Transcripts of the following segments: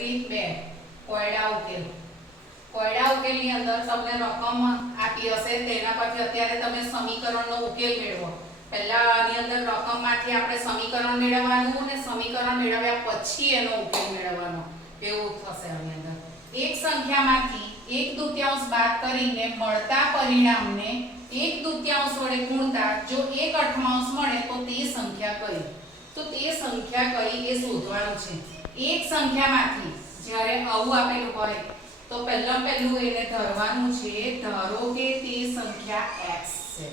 રીત 2 કોયડા ઉકેલ. કોયડા ઉકેલની અંદર તમને રકમ આપી હશે તેના પરથી અત્યારે તમે સમીકરણનો ઉકેલ મેળવો. પહેલા આની અંદર રકમમાંથી આપણે સમીકરણ મેળવવાનું અને સમીકરણ મેળવ્યા પછી એનો ઉકેલ મેળવવાનો એવું થશે. આની અંદર એક સંખ્યામાંથી 1/2 બાદ કરીને મળતા પરિણામને 1/2 વડે ગુણતા જો 1/8 મળે તો તે સંખ્યા કઈ? તો તે સંખ્યા કઈ એ શોધવાનું છે. એક સંખ્યામાંથી જ્યારે આવું આપેલું હોય તો પહેલું એને ધરવાનું છે. ધારો કે તે સંખ્યા x છે.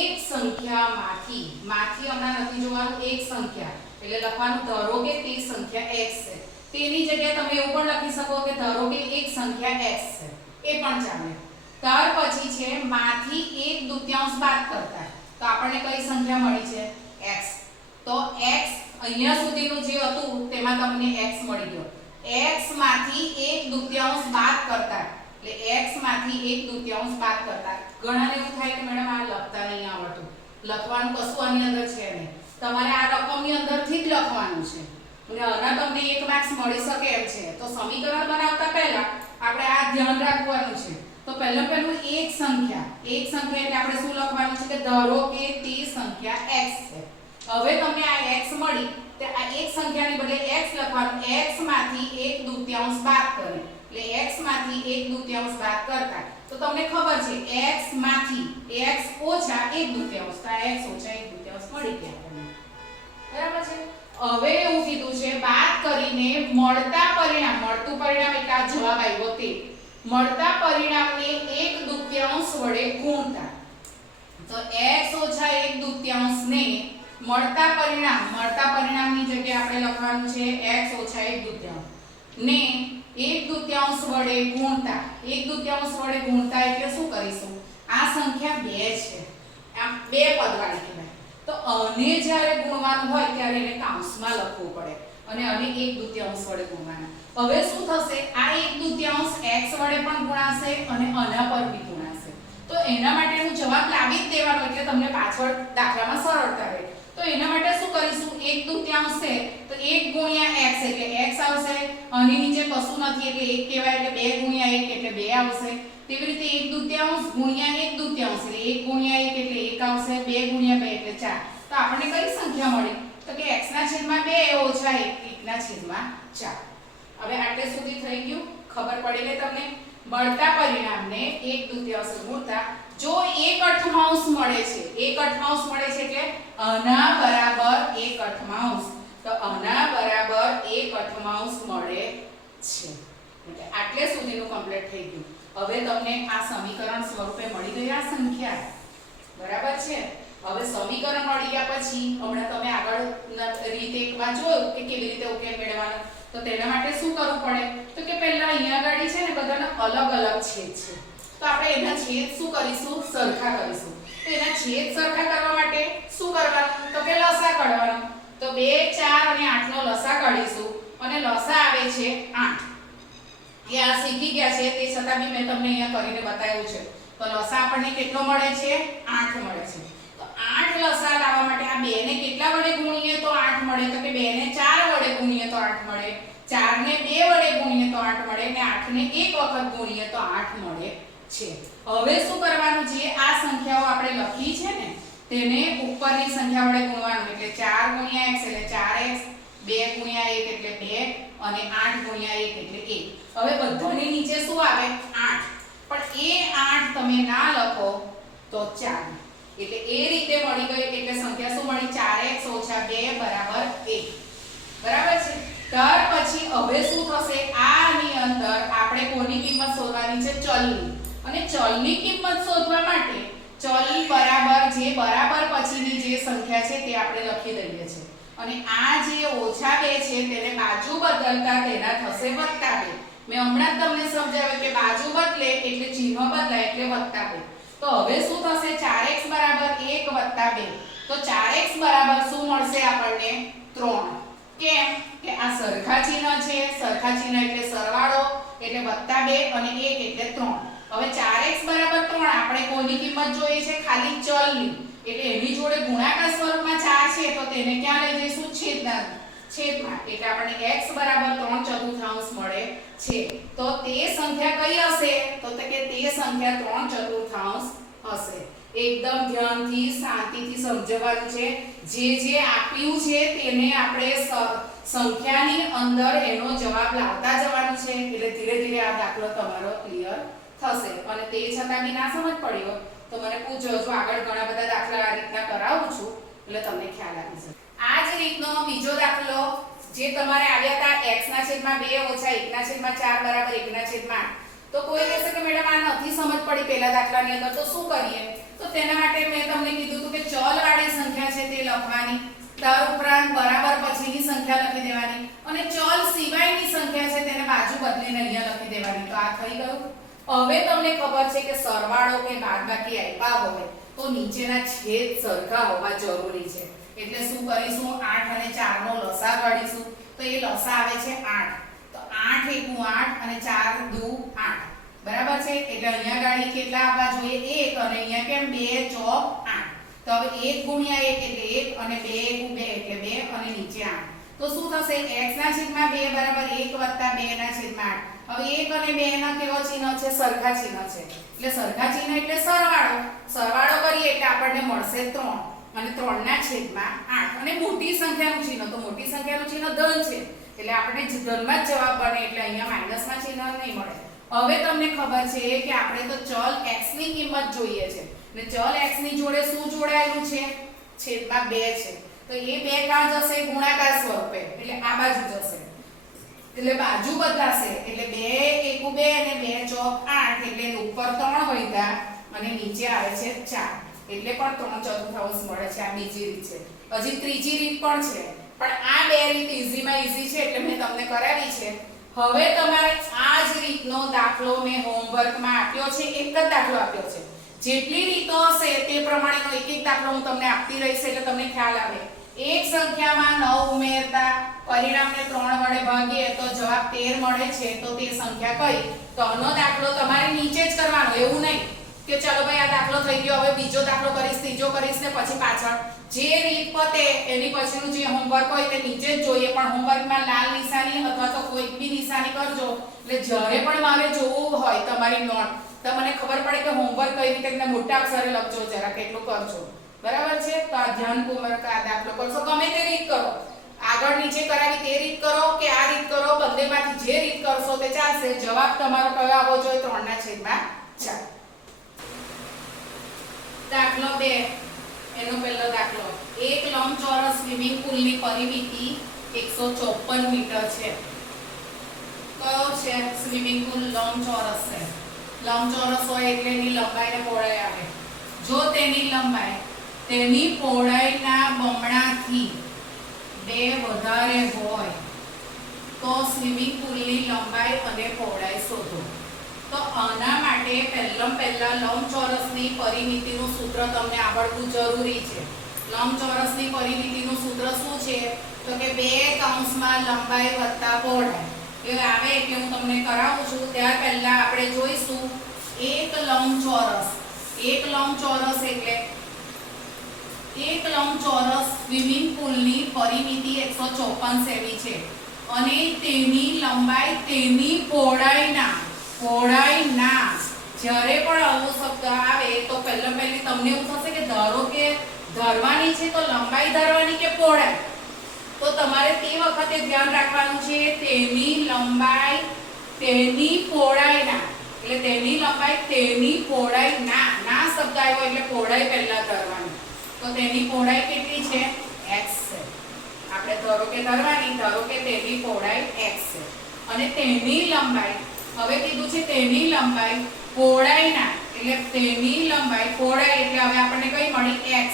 એક સંખ્યામાંથી હમણાં નથી જોવાનું, એક સંખ્યા એટલે લખવાનું ધારો કે તે સંખ્યા x છે. તેની જગ્યાએ તમે એવું પણ લખી શકો કે ધારો કે એક સંખ્યા x છે, એ પણ ચાલે. ત્યાર પછી છે માંથી 1/2 બાદ કરતા તો આપણને કઈ સંખ્યા મળી છે? x. તો x અહીંયા સુધીનું જે હતું તેમાં તમને x મળી ગયો. x માંથી 1/2 બાદ કરતા એટલે x માંથી 1/2 બાદ કરતા ઘણાને એવું થાય કે મેડમ આ લખતા નહીં આવડતું, લખવાનું કશું આની અંદર છે નહીં, તમારે આ રકમની અંદરથી જ લખવાનું છે અને આના તમને 1 માર્ક્સ મળી શકે એમ છે. તો સમીકરણ બનાવતા પહેલા આપણે આ ધ્યાન રાખવાનું છે. તો પહેલું એક સંખ્યા એટલે આપણે શું લખવાનું છે કે ધારો કે તે સંખ્યા x છે. હવે તમને આ x મળી તે આ એક સંખ્યાની બદલે x લખવાનું. x માંથી 1/2 બાદ કરે એટલે x માંથી 1/2 બાદ કરતા તો તમને ખબર છે x માંથી x ઓછા 1/2 તો આ x ઓછા 1/2 મળી ગયા આપણને. બરાબર છે. હવે એવું કીધું છે બાદ કરીને મળતું પરિણામ એટલે આ જવાબ આવ્યો તે મળતા પરિણામને 1/2 વડે ગુણતા. તો x ઓછા 1/2 ને મળતા પરિણામની જગ્યાએ આપણે લખવાનું છે x ઓછા 1/2 ને 1/2 વડે ગુણતા. 1/2 વડે ગુણતા એટલે શું કરીશું? આ સંખ્યા 2 છે, આમ બે પદવાળી કહેવાય. તો આને જ્યારે ગુણવાનું હોય ત્યારે એને કૌંસમાં લખવું પડે અને આને 1/2 વડે ગુણવાના. હવે શું થશે? આ 1/2 x વડે પણ ગુણાશે અને આના પર બી ગુણાશે. તો એના માટેનો જવાબ લાવી જ દેવાનો એટલે તમને પાછળ દાખલામાં સરળતા રહે. તો એના માટે શું કરીશું? 1/2 છે તો 1 ગુણ્યા x એટલે x આવશે. આની નીચે કશું નથી એટલે 1 કહેવાય એટલે 2 ગુણ્યા 1 એટલે 2 આવશે. તેવી રીતે 1/2 ગુણ્યા 1/2 એટલે 1 ગુણ્યા 1 એટલે 1 આવશે. 2 ગુણ્યા 2 એટલે 4. તો આપણને કઈ સંખ્યા મળી? તો કે x ના છેદમાં 2 ઓછા 1 ના છેદમાં 4. હવે આટલે સુધી થઈ ગયું? ખબર પડી ગઈ તમને? મળતા પરિણામને 1/2 ગુણતા જો 1/8 મળે છે, 1/8 મળે છે એટલે આના બરાબર 1/8 તો આના બરાબર 1/8 મળે છે. એટલે આટલે સુધીનું કમ્પ્લીટ થઈ ગયું. હવે તમને આ સમીકરણ સ્વરૂપે મળી ગઈ આ સંખ્યા. બરાબર છે. હવે સમીકરણ મળી ગયા પછી હમણાં તમે આગળ રીત એકમાં જોયું કે કેવી રીતે ઉકેલ મેળવવાનો. તો તેના માટે શું કરવું પડે? તો કે પહેલા અહીંયા આગળ છે ને બધાના અલગ અલગ છેદ છે. તો આપણે એના છેદ શું કરીશું? સરખા કરીશું. તો એના છેદ સરખા કરવા માટે શું કરવાનું? તો કે લસા કાઢવાનો. તો 2 4 અને 8 નો લસા કાઢીશું અને લસા આવે છે 8. એ આ શીખી ગયા છે તે છતાં બી મેં તમને અહીંયા કરીને બતાવ્યું છે. તો લસા આપણને કેટલો મળે છે? 8 મળે છે. તો 8 લસા લાવવા માટે આ 2 ને કેટલા વડે ગુણીએ તો 8 મળે? તો કે 2 ને 4 વડે ગુણીએ તો 8 મળે, 4 ને 2 વડે ગુણીએ તો 8 મળે અને 8 ને 1 વખત ગુણીએ તો 8 મળે છે. હવે શું કરવાનું છે? આ સંખ્યાઓ આપણે લખી છે ને તેને ઉપરની સંખ્યા વડે ગુણવાનું. એટલે 4 ગુણ્યા x એટલે 4x, 2 ગુણ્યા 1 એટલે 2 અને 8 ગુણ્યા 1 એટલે 1. હવે બધાની નીચે શું આવે? 8. પણ એ 8 તમે ના લખો તો 4. એટલે એ રીતે મળી ગઈ એટલે સંખ્યા શું મળી? 4x - 2 બરાબર 1. બરાબર છે. ત્યાર પછી હવે શું થશે? આની અંદર આપણે કોની કિંમત શોધવાની છે? ચલની. અને ચલની કિંમત શોધવા માટે ચલ બરાબર જે બરાબર પછીની જે સંખ્યા છે તે આપણે લખી દઈએ છીએ. અને આ જે -2 છે તેને બાજુ બદલતા તેના થશે +2. મેં હમણાં જ તમને સમજાવ્યું કે બાજુ બદલે એટલે ચિહ્ન બદલાય એટલે +2. તો હવે શું થશે? 4x બરાબર 1 + 2. તો 4x બરાબર શું મળશે આપણને? 3. કેમ કે આ સરખા ચિહ્ન છે, સરખા ચિહ્ન એટલે સરવાળો એટલે +2 અને 1 એટલે 3. હવે 4x બરાબર 3 આપણે કોની કિંમત જોઈએ છે? ખાલી ચલની. એટલે એની જોડે ગુણાકાર સ્વરૂપમાં 4 છે તો તેને ક્યાં લઈ જઈશું? છેદમાં. એટલે આપણને x બરાબર 3 સંખ્યા 3 ચતુર્થાંશ હશે. એકદમ ધ્યાનથી શાંતિથી સમજવાનું છે. જે આપ્યું છે તેને આપણે સંખ્યાની અંદર એનો જવાબ લાવતા જવાનું છે. એટલે ધીરે ધીરે આ દાખલો તમારો ક્લિયર થશે. અને તે છતાં બી ના સમજ પડી હોય તો મને પૂછજો. જો આગળ ઘણા બધા દાખલા આ રીતના કરાવું છું એટલે તમને ખ્યાલ આવી જશે. આ જ રીતનો બીજો દાખલો જે તમારે આવ્યા હતા x ના છેદમાં 2 ઓછા 1 ના છેદમાં 4 બરાબર 1 ના છેદમાં 8. તો કોઈ કહેશે કે મેડમ આ નથી સમજ પડી પહેલા દાખલાની અંદર, તો શું કરીએ? તો તેના માટે મેં તમને કીધું હતું કે ચલ વાળી સંખ્યા છે તે લખવાની, ત્યાર ઉપરાંત બરાબર પછીની સંખ્યા લખી દેવાની, અને ચલ સિવાયની સંખ્યા છે તેને બાજુ બદલીને અહીંયા લખી દેવાની. તો આ થઈ ગયું. હવે તમને ખબર છે કે સરવાળો કે બાદબાકી આપ્યા હોય તો નીચેના છેદ સરખા હોવા જરૂરી છે. એટલે શું કરીશું? 8 અને 4 નો લસા કાઢીશું. તો એ લસા આવે છે 8. તો 8 * 8 અને 4 * 2 8. બરાબર છે. એટલે અહીંયા ગાડી કેટલા આવવા જોઈએ? 1. અને અહીંયા કેમ 2 ચોક 8. તો હવે 1 * 1 એટલે 1 અને 2 * 2 એટલે 2 અને નીચે 8. તો શું થશે? x ના છેદમાં 2 બરાબર 1 + 2 ના છેદમાં 8. હવે 1 અને 2 ના કેવો ચિહ્ન છે? સરખા ચિહ્ન છે. એટલે સરખા ચિહ્ન એટલે સરવાળો. સરવાળો કરીએ એટલે આપણને મળશે 3 અને 3 ના છેદમાં 8. અને મોટી સંખ્યાનું ચિહ્ન, તો મોટી સંખ્યાનું ચિહ્ન ધન છે એટલે આપણે ધનમાં જ જવાબ બને. એટલે અહીંયા માઈનસમાં ચિહ્ન નહીં મળે. હવે તમને ખબર છે કે આપણે તો ચલ x ની કિંમત જોઈએ છે. અને ચલ x ની જોડે શું જોડાયેલું છે? છેદમાં 2 છે. તો એ 2 કાં જશે? ગુણાકાર સ્વરૂપે. એટલે આ બાજુ જશે. એટલે બાજુ બદલાશે. એટલે 2 * 1 = 2 અને 2 ચોક 8 એટલે ઉપર 3 વધ્યા અને નીચે આવે છે 4. એટલે પણ 3 ચતુર્થાંશ મળે છે. આ બીજી રીત છે. હજી ત્રીજી રીત પણ છે, પણ આ બે રીત ઈઝીમાં ઈઝી છે એટલે મેં તમને કરાવી છે. હવે તમારે આ જ રીતનો દાખલો મેં હોમવર્કમાં આપ્યો છે. એક જ દાખલો આપ્યો છે. જેટલી રીતો હશે તે પ્રમાણેનો એક એક દાખલો હું તમને આપતી રહીશ એટલે તમને ખ્યાલ આવે. એક સંખ્યામાં 9 ઉમેરતા પરિણામને 3 વડે ભાગીએ તો જવાબ 13 મળે છે. તો તે સંખ્યા કઈ? તો આનો દાખલો તમારે નીચે જ કરવાનો. એવું નહીં કે ચલો ભાઈ આ દાખલો થઈ ગયો, હવે બીજો દાખલો કરીશ, ત્રીજો કરીશ ને પછી પાછળ. જે રીત પતે એની પછીનું જે હોમવર્ક હોય તે નીચે જ જોઈએ. પણ હોમવર્કમાં લાલ નિશાની અથવા તો કોઈ બી નિશાની કરજો. એટલે જ્યારે પણ મારે જોવું હોય તમારી નોટ તો મને ખબર પડે કે હોમવર્ક કઈ રીતે એકદમ મોટા અક્ષરે લખજો, જરા કેટલું કરજો. બરાબર છે? તો આ ધ્યાનપૂર્વક આ દાખલો કરશો. ગમે તે રીત કરો, આગળ નીચે કરાવી તે રીત કરો કે આ રીત કરો, બંનેમાંથી જે રીત કરશો તે ચાલશે. જવાબ તમારો કયો આવવો જોઈએ? 3 ના છેદમાં 4. દાખલો 2 એનો પહેલો દાખલો. એક લંબચોરસ સ્વિમિંગ પૂલની પરિમિતિ 154 મીટર છે. કયો છે? સ્વિમિંગ પૂલ લંબચોરસ છે. લંબચોરસ હોય એટલે એની લંબાઈ ને પહોળાઈ આવે. જો તેની લંબાઈ તેની પહોળાઈના બમણાથી 2 વધારે હોય તો સ્વિમિંગ પૂલની લંબાઈ અને પહોળાઈ શોધો. તો આના માટે પહેલા લંબચોરસની પરિમિતિનું સૂત્ર તમને આવડવું જરૂરી છે. લંબચોરસની પરિમિતિનું સૂત્ર શું છે? તો કે 2 કૌંસમાં લંબાઈ વત્તા પહોળાઈ. એ આવે એટલે હું તમને કરાવું છું. ત્યાર પહેલા આપણે જોઈશું એક લંબચોરસ. એક લંબચોરસ એટલે એક લંબચોરસ સ્વિમિંગ પૂલની પરિમિતિ 154 સેમી છે અને તેની લંબાઈ તેની પહોળાઈના જ્યારે પણ આવો શબ્દ આવે તો પહેલી તમને એવું થશે કે ધારો કે ધરવાની છે તો લંબાઈ ધરવાની કે પહોળાઈ? તો તમારે તે વખતે ધ્યાન રાખવાનું છે તેની લંબાઈ તેની પહોળાઈના. એટલે તેની લંબાઈ તેની પહોળાઈના. ના શબ્દ આવ્યો એટલે પહોળાઈ પહેલા ધરવાની. તો તેની પહોળાઈ કેટલી છે? x છે. આપણે ધારો કે ધરવાની, ધારો કે તેની પહોળાઈ x છે અને તેની લંબાઈ, હવે કીધું છે તેની લંબાઈ પહોળાઈના. એટલે તેની લંબાઈ પહોળાઈ એટલે હવે આપણને કઈ મળી? x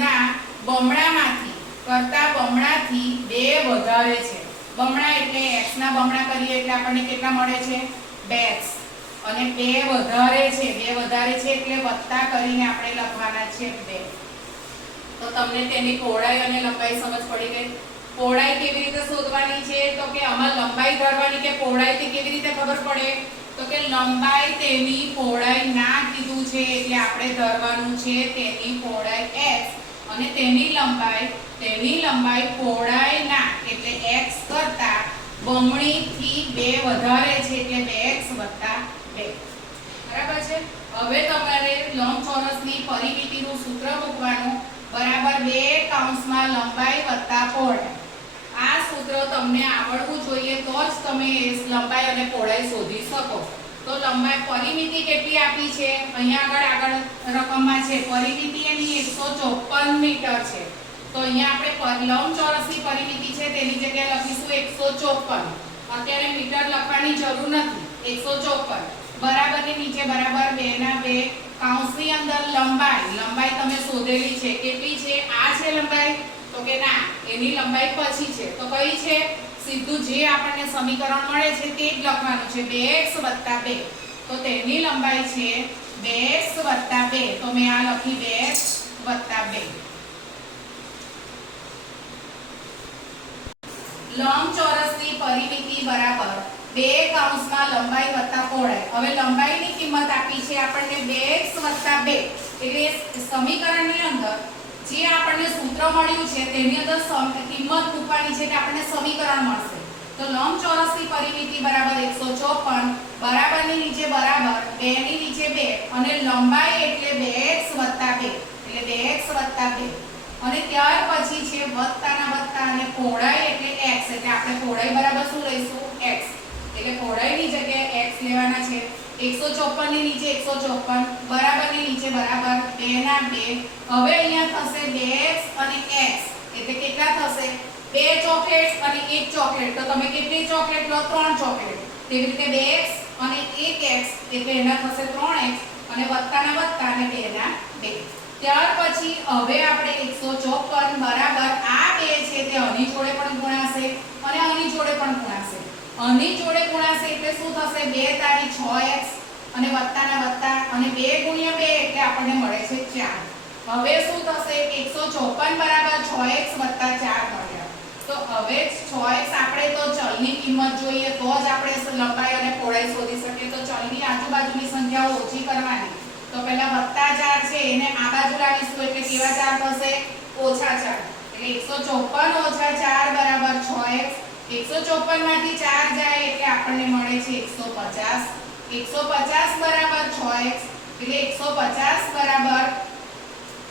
ના બમણામાંથી કરતા બમણાથી 2 વધારે છે. બમણા એટલે x ના બમણા કરીએ એટલે આપણને કેટલા મળે છે? 2x. અને 2 વધારે છે, 2 વધારે છે એટલે વત્તા કરીને આપણે લખવાના છે 2. તો તમને તેની પહોળાઈ અને લંબાઈ સમજ પડી ગઈ. પહોળાઈ કેવી રીતે શોધવાની છે? તો કે આમાં લંબાઈ ધરવાની કે પહોળાઈ તે કેવી રીતે ખબર પડે? તો કે લંબાઈ તેની પહોળાઈ ના કીધું છે એટલે આપણે ધરવાનું છે તેની પહોળાઈ x અને તેની લંબાઈ પહોળાઈ ના એટલે x કરતા બમણી થી 2 વધારે છે એટલે 2x + 2 બરાબર છે। હવે તમારે લંબચોરસની પરિમિતિનું સૂત્ર મૂકવાનું બરાબર 2 કૌંસમાં લંબાઈ વત્તા પહોળાઈ। આ સૂત્ર તમને આવડવું જોઈએ તો જ તમે લંબાઈ અને પહોળાઈ શોધી શકો। તો લંબાઈ પરિમિતિ કેટલી આપી છે અહીંયા આગળ રકમમાં છે પરિમિતિ એની 154 મીટર છે। તો અહીંયા આપણે લંબચોરસની પરિમિતિ છે તેની જગ્યાએ લખીશું 154। અત્યારે મીટર લખવાની જરૂર નથી 154 બરાબરની નીચે બરાબર 2 ના 2 કૌંસની અંદર લંબાઈ તમે શોધેલી છે કેટલી છે આ છે લંબાઈ તો કે ના એની લંબાઈ પછી છે તો કઈ છે સીધું જે આપણને સમીકરણ મળે છે તે જ લખવાનું છે 2x 2 તો તેની લંબાઈ છે 2x 2 તો મેં આ લખી 2x 2 લંબચોરસની પરિમિતિ બરાબર 2 કૌંસમાં લંબાઈ વત્તા પહોળાઈ। હવે લંબાઈની કિંમત આપી છે આપણને 2x 2 એટલે સમીકરણની અંદર જે આપણને સૂત્ર મળ્યું છે તેની અંદર કિંમત મૂકવાની છે કે આપણને સમીકરણ મળશે। તો લંબચોરસની પરિમિતિ બરાબર 154 બરાબરની નીચે બરાબર 2 ની નીચે 2 અને લંબાઈ એટલે 2x 2 એટલે 2x 2 અને ત્યાર પછી છે વત્તાના વત્તા અને પહોળાઈ એટલે x એટલે આપણે પહોળાઈ બરાબર શું લઈશું x એટલે પહોળાઈની જગ્યાએ x લેવાના છે 154 ની નીચે 154 બરાબરની નીચે બરાબર 2 ના 2 હવે અહીંયા થશે 2x અને x એટલે કેટલા થશે 2 ચોકલેટ અને 1 ચોકલેટ તો તમે કેટલી ચોકલેટ લો 3 ચોકલેટ તેવી રીતે 2x અને 1x એટલે એના થશે 3x અને વત્તાના વત્તા અને 2 ના 2 ત્યાર પછી હવે આપણે 154 બરાબર આ 2 છે તે આની જોડે પણ ગુણાશે અને આની જોડે પણ ગુણાશે આની જોડે ગુણાશે એટલે શું થશે 2 તારી 6x અને વત્તાના વત્તા અને 2 ગુણ્યા 2 એટલે આપણને મળે છે 4 હવે શું થશે 154 બરાબર 6x 4 મળ્યા તો હવે 6x આપણે તો ચલની કિંમત જોઈએ તો જ આપણે લંબાઈ અને પહોળાઈ શોધી શકીએ તો ચલની આજુબાજુની સંખ્યાઓ ઓછી કરવાની તો પહેલા +4 છે એને આ બાજુ લાવીશું એટલે કેવા 4 થશે -4 એટલે 154 - 4 બરાબર 6x 154 માંથી 4 જાય એટલે આપણને મળે છે 150 150 બરાબર 6x એટલે 150 બરાબર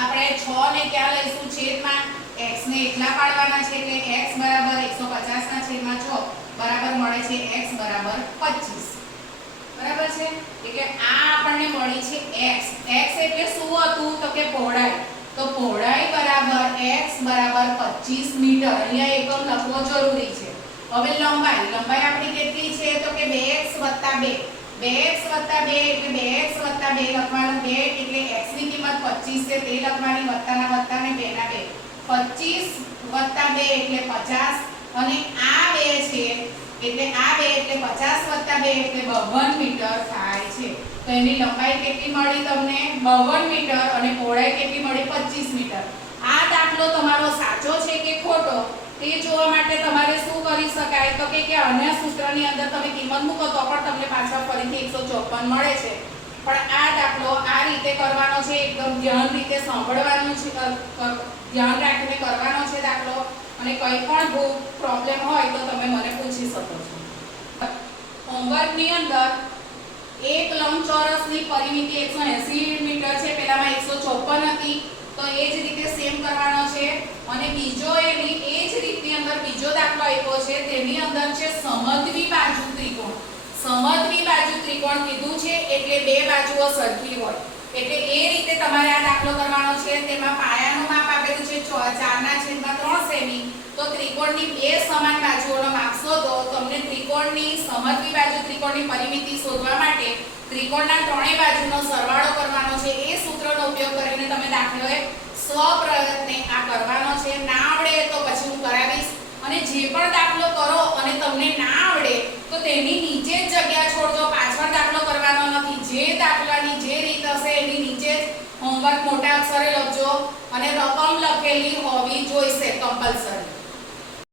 આપણે 6 ને ક્યાં લઈશું છેદમાં x ને એકલા પાડવાના છે એટલે x બરાબર 150 ના છેદમાં 6 બરાબર મળે છે x બરાબર 25 બરાબર છે એટલે આ આપણને મળી છે x x એટલે શું હતું તો કે પહોળાઈ તો પહોળાઈ બરાબર x બરાબર 25 મીટર અહીંયા એકમ લખવો જરૂરી છે હવે લંબાઈ આપણી કેટલી છે તો કે 2x 2 2x 2 એટલે 2x 2 લખવાનું 2 એટલે x ની કિંમત 25 છે તે લખવાની વત્તાના વત્તા ને 2 ના 2 25 2 એટલે 50 અને આ 2 છે એટલે આ 2 એટલે 50 2 એટલે 52 મીટર થાય છે તો એની લંબાઈ કેટલી મળી તમને 52 મીટર અને પહોળાઈ કેટલી મળી 25 મીટર આ દાખલો તમારો સાચો છે કે ખોટો તે જોવા માટે તમારે શું કરી શકાય તો કે અન્ય સૂત્રની અંદર તમે કિંમત મૂકો તો પણ તમને પાછળ ફરીથી 154 મળે છે પણ આ દાખલો આ રીતે કરવાનો છે એકદમ ધ્યાન રીતે સાંભળવાનું છે ધ્યાન રાખીને કરવાનો છે દાખલો અને કોઈ પણ પ્રોબ્લેમ હોય તો તમે મને પૂછી શકો છો હોમવર્કની અંદર એક લંબચોરસની પરિમિતિ 180 મીટર છે પેલામાં 154 હતી તો એ જ રીતે સેમ કરવાનો છે અને બીજો એની એ જ રીતની અંદર બીજો દાખલો આપ્યો છે તેની અંદર છે સમદ્વિ બાજુ ત્રિકોણ સમદ્વિ બાજુ ત્રિકોણ કીધું છે એટલે બે બાજુઓ સરખી હોય એટલે એ રીતે તમારે આ દાખલો કરવાનો છે તેમાં પાયાનું માપ આપેલું છે 4/3 સેમી તો ત્રિકોણની બે સમાન બાજુઓનો માપ શોધો તમને ત્રિકોણની સમદ્વિ બાજુ ત્રિકોણની પરિમિતિ શોધવા માટે ત્રિકોણના ત્રણેય બાજુનો સરવાળો કરવાનો છે એ સૂત્રનો ઉપયોગ કરીને તમે દાખલો સ્વપ્રયત્ને આ કરવાનો છે ના આવડે તો પછી હું કરાવીશ અને જે પણ દાખલો કરો અને તમને ના આવડે તો તેની નીચે જ જગ્યા છોડજો પાછળ દાખલો કરવાનો નથી જે દાખલાની જે રીત હશે એની નીચે જ હોમવર્ક મોટા અક્ષરે લખજો અને રકમ લખેલી હોવી જોઈશે કમ્પલસરી